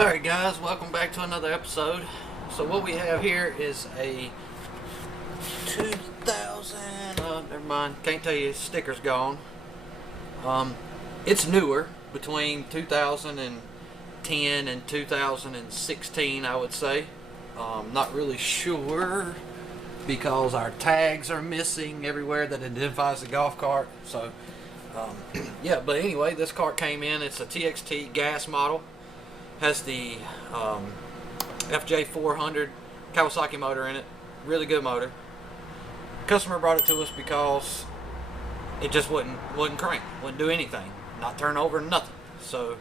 Alright guys, welcome back to another episode. So what we have here is a 2000, never mind, can't tell you, sticker's gone. It's newer, between 2010 and 2016 I would say. Not really sure because our tags are missing everywhere that identifies the golf cart. So yeah, but anyway, this cart came in. It's a TXT gas model. Has the FJ400 Kawasaki motor in it. Really good motor. Customer brought it to us because it just wouldn't crank, wouldn't do anything, not turn over, nothing. So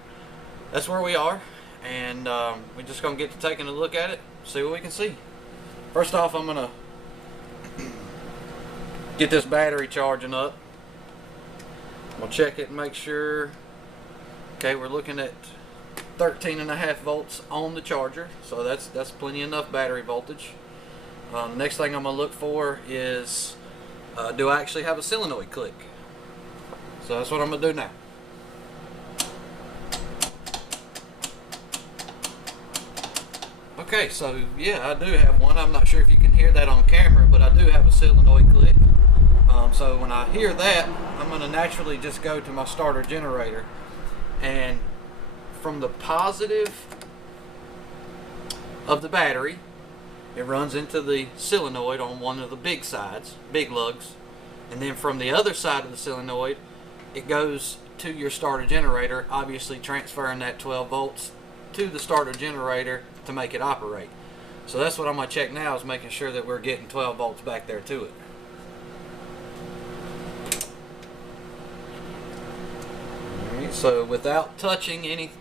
that's where we are, and we're just gonna get to taking a look at it, see what we can see. First off, I'm gonna get this battery charging up. I'm gonna check it and make sure. Okay, we're looking at 13.5 volts on the charger, so that's plenty enough battery voltage. The next thing I'm gonna look for is do I actually have a solenoid click? So that's what I'm gonna do now. Okay, so yeah, I do have one. I'm not sure if you can hear that on camera, but I do have a solenoid click. So when I hear that, I'm gonna naturally just go to my starter generator, and from the positive of the battery, it runs into the solenoid on one of the big sides, big lugs, and then from the other side of the solenoid, it goes to your starter generator, obviously transferring that 12 volts to the starter generator to make it operate. So that's what I'm going to check now, is making sure that we're getting 12 volts back there to it. Alright, so without touching any,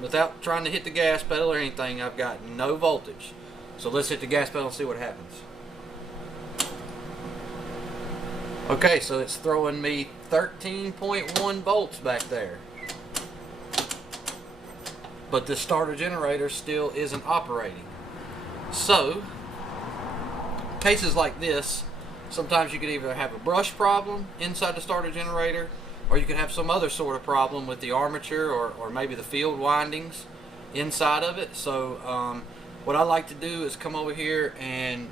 without trying to hit the gas pedal or anything, I've got no voltage. So let's hit the gas pedal and see what happens. Okay, so it's throwing me 13.1 volts back there. But the starter generator still isn't operating. So, cases like this, sometimes you could either have a brush problem inside the starter generator, or you could have some other sort of problem with the armature or maybe the field windings inside of it. So what I like to do is come over here and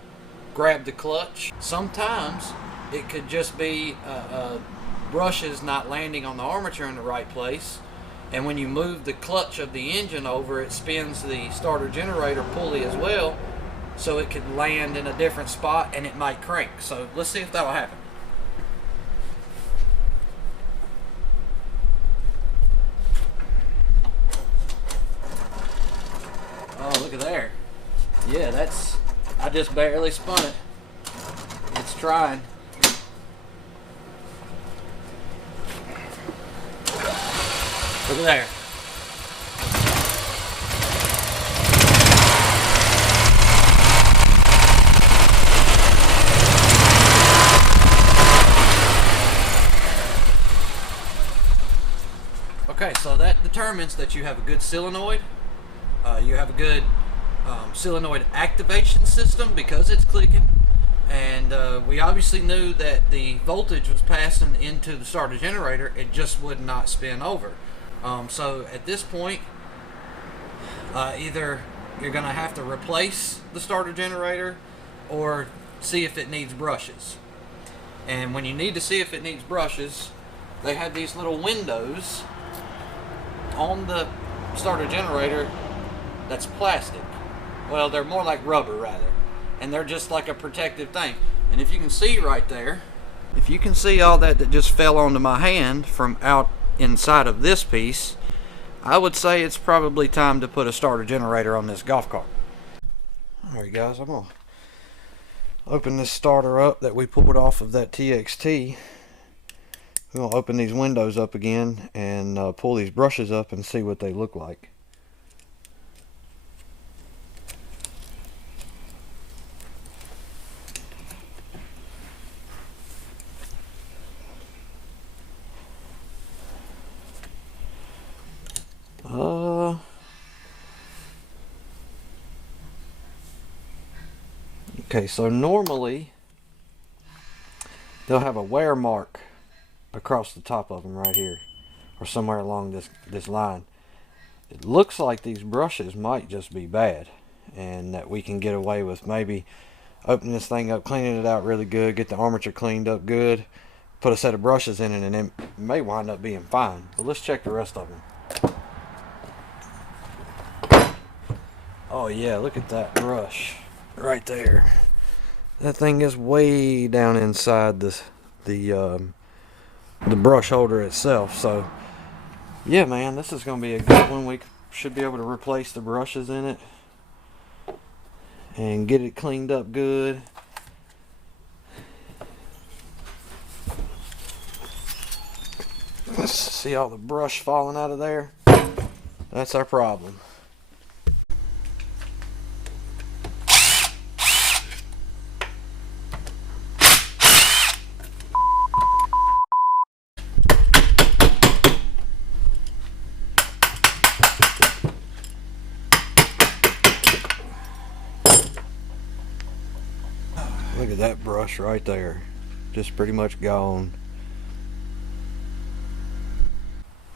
grab the clutch. Sometimes it could just be brushes not landing on the armature in the right place, and when you move the clutch of the engine over, it spins the starter generator pulley as well, so it could land in a different spot and it might crank. So let's see if that'll happen. Oh, look at there. Yeah, I just barely spun it. It's trying. Look at there. Okay, so that determines that you have a good solenoid. You have a good solenoid activation system because it's clicking, and we obviously knew that the voltage was passing into the starter generator. It just would not spin over. So at this point, either you're going to have to replace the starter generator or see if it needs brushes. And when you need to see if it needs brushes, they have these little windows on the starter generator that's plastic. Well, they're more like rubber rather, and they're just like a protective thing. And if you can see right there, if you can see all that just fell onto my hand from out inside of this piece, I would say it's probably time to put a starter generator on this golf cart. Alright guys, I'm gonna open this starter up that we pulled off of that TXT. We're gonna open these windows up again and pull these brushes up and see what they look like. Okay, so normally they'll have a wear mark across the top of them right here, or somewhere along this line. It looks like these brushes might just be bad, and that we can get away with maybe opening this thing up, cleaning it out really good, get the armature cleaned up good, put a set of brushes in it, and it may wind up being fine. But let's check the rest of them. Oh yeah, look at that brush right there. That thing is way down inside the brush holder itself. So yeah, man, this is going to be a good one. We should be able to replace the brushes in it and get it cleaned up good. Let's see all the brush falling out of there. That's our problem. Look at that brush right there. Just pretty much gone.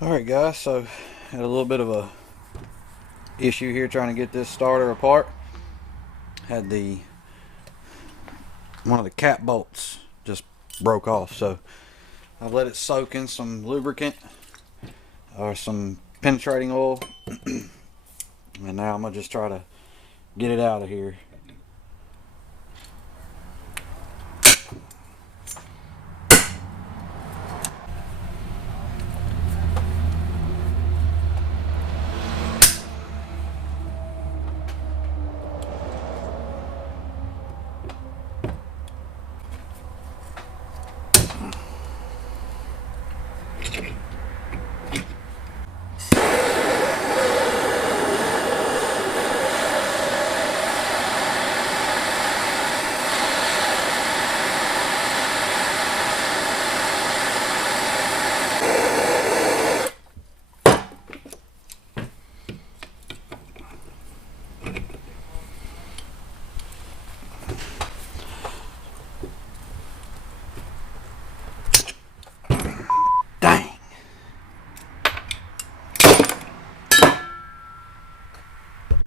Alright guys, so had a little bit of a issue here trying to get this starter apart. Had one of the cap bolts just broke off, so I let it soak in some lubricant or some penetrating oil, and now I'm gonna just try to get it out of here.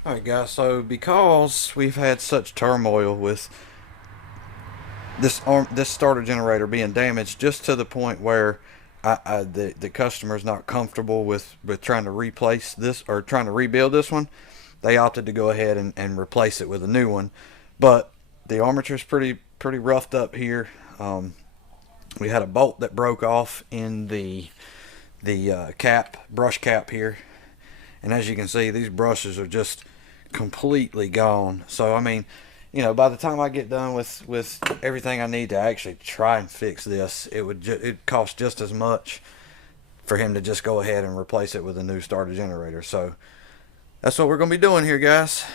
Alright guys, so because we've had such turmoil with this starter generator being damaged, just to the point where the customer's not comfortable with trying to replace this or trying to rebuild this one, they opted to go ahead and replace it with a new one. But the armature's pretty roughed up here. We had a bolt that broke off in the brush cap here, and as you can see, these brushes are just completely gone. So I mean, you know, by the time I get done with everything I need to actually try and fix this, it'd cost just as much for him to just go ahead and replace it with a new starter generator. So that's what we're gonna be doing here, guys.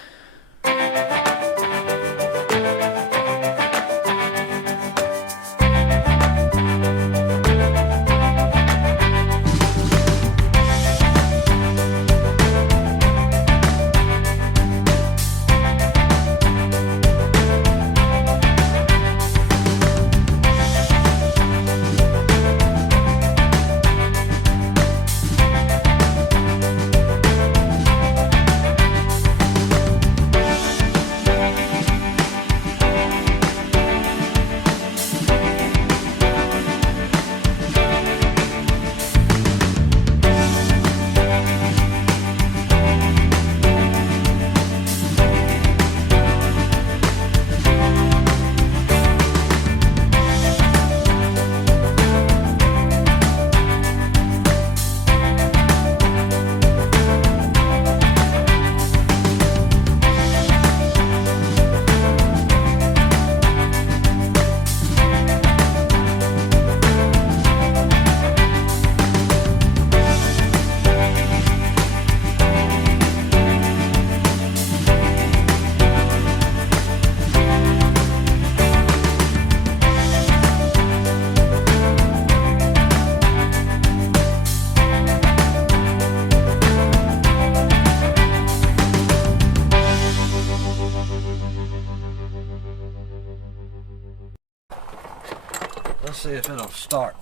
Let's see if it'll start.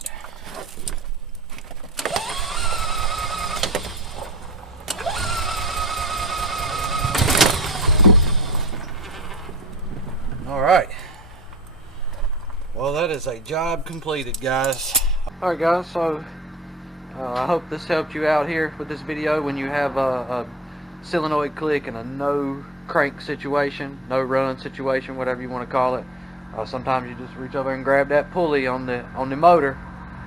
is a job completed, guys. Alright guys, so I hope this helped you out here with this video when you have a solenoid click and a no crank situation, no run situation, whatever you want to call it. Sometimes you just reach over and grab that pulley on the motor,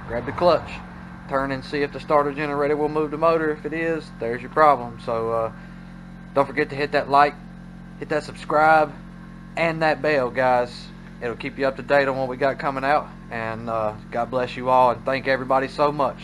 grab the clutch, turn and see if the starter generator will move the motor. If it is, there's your problem. So don't forget to hit that like, hit that subscribe, and that bell, guys. It'll keep you up to date on what we got coming out. And God bless you all, and thank everybody so much.